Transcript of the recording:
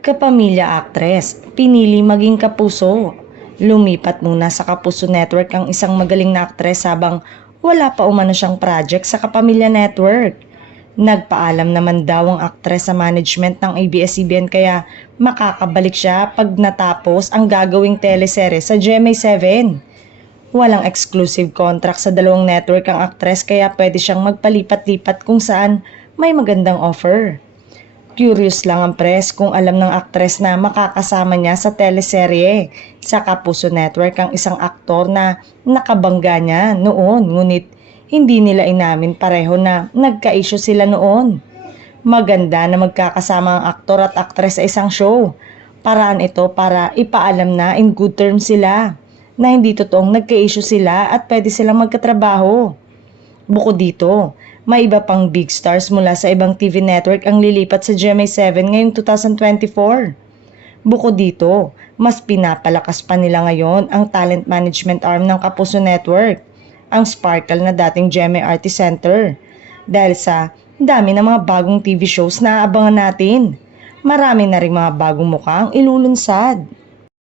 Kapamilya actress, pinili maging kapuso. Lumipat muna sa Kapuso Network ang isang magaling na aktres habang wala pa umano siyang project sa Kapamilya Network. Nagpaalam naman daw ang aktres sa management ng ABS-CBN kaya makakabalik siya pag natapos ang gagawing teleserye sa GMA7. Walang exclusive contract sa dalawang network ang aktres kaya pwede siyang magpalipat-lipat kung saan may magandang offer. Curious lang ang press kung alam ng aktres na makakasama niya sa teleserye sa Kapuso Network ang isang aktor na nakabangga niya noon, ngunit hindi nila inamin pareho na nagka-issue sila noon. Maganda na magkakasama ang aktor at aktres sa isang show. Paraan ito para ipaalam na in good terms sila, na hindi totoong nagka-issue sila at pwede silang magkatrabaho. Bukod dito, may iba pang big stars mula sa ibang TV network ang lilipat sa GMA7 ngayong 2024. Bukod dito, mas pinapalakas pa nila ngayon ang talent management arm ng Kapuso Network, ang Sparkle na dating GMA Artist Center. Dahil sa dami ng mga bagong TV shows na aabangan natin, marami na ring mga bagong mukha ang ilulunsad.